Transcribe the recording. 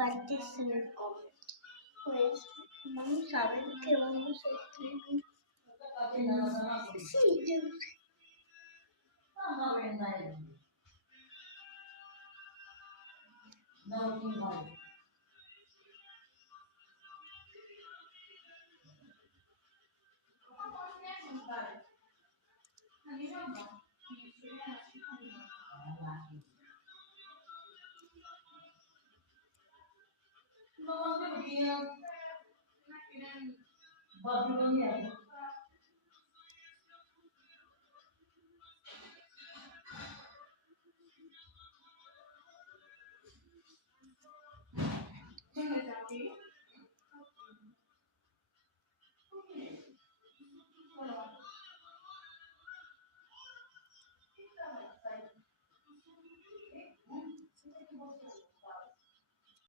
participar. Pues vamos a ver qué vamos a escribir. Sí, yo sé.